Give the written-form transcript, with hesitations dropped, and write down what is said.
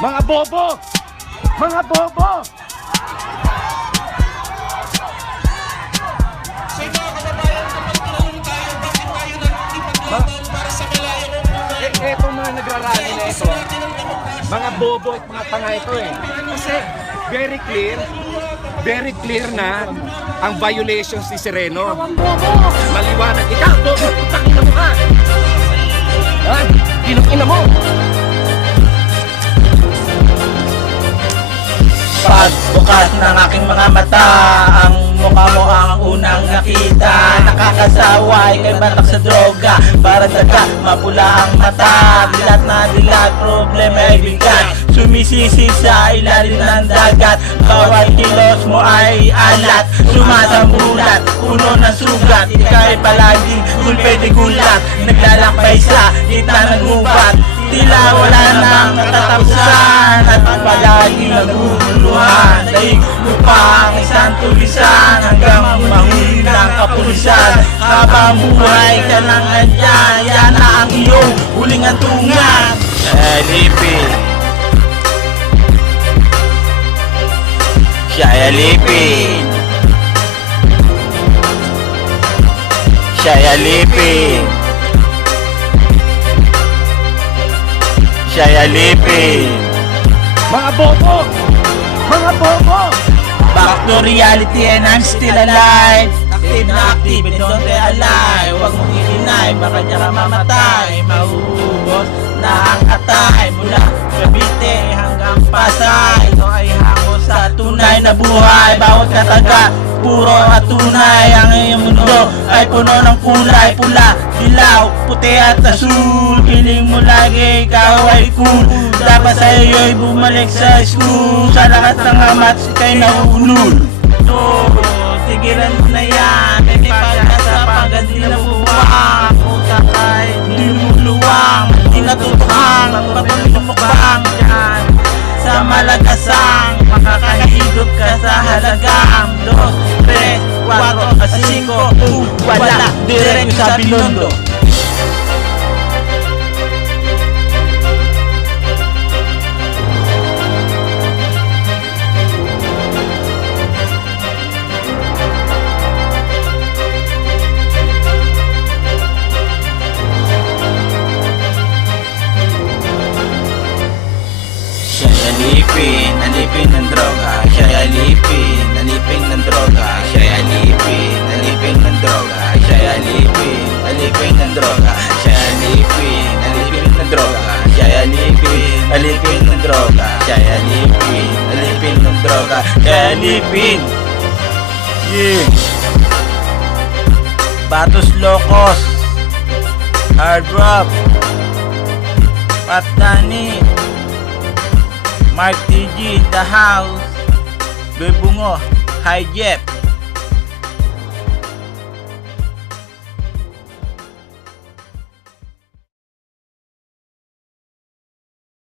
Mga bobo! Mga bobo! Sa mga kababayan, kapag tinanong tayo, bakit tayo nagkipaglaban para sa malayang buhay? Etong mga nagrarally na ito, natin ang demokrasya. mga bobo at mga tanga ito eh. Kasi very clear na ang violations ni Sereno. Maliwanag. Ikaw, bobo, putang-ina mo ka! Ha? Ina mo! Pagbukas ng aking mga mata, ang mukha mo ang unang nakita. Nakakasaway kay batak sa droga, para daga mapula ang mata. Dilat na dilat, problema ay bigat, sumisisi sa ilalim ng dagat. Bawal kilos mo ay alat, sumasambulat, puno ng sugat. Ika'y palaging gulpe di gulat, naglalakbay sa gitna ng gubat. Tila wala nang natatapusan at palaging naguguluhan. Daig lupa ang isang tulisan hanggang mahuli ng kapulisan. Habang buhay ka lang andyan, yan na ang iyong huling antungan. Alipin, siya alipin, siya alipin, siya alipin. Mga bobo! Mga bobo! Back to reality and I'm still alive. Active na active and don't stay alive. Huwag mong ikinay, baka niya ka mamatay. Mahuhubos na ang atay, mula Cavite hanggang Pasay. Ito ay hango sa tunay na buhay. Bawat kataga, puro at tunay. Ang iyong mundo ay puno ng kulay. Pula, dilaw, puti at asul. Piling mo lagi, ikaw ay cool. Dapat sa iyo'y bumalik sa school. Sa lahat ng amat, ika'y nauunol. So, tigilan mo na yan. Hindi pagkasa pagad di na buwang. Puta kay di mo luwang. Di natutuhang, patuloy mo mukbang dyan. Sa malagasang, makakahigop ka sa halagang 2, 3, 4, 5, wala, diretso sa Binondo. Alipin ng droga, siya alipin ng droga, siya alipin ng droga, siya alipin ng droga, siya alipin ng droga, siya alipin ng droga, siya alipin ng droga, siya alipin. Yeah. Batos Locos, Hard Rock, Pat Dani, Mark TG in the house, Bebungo, Hi Jeff.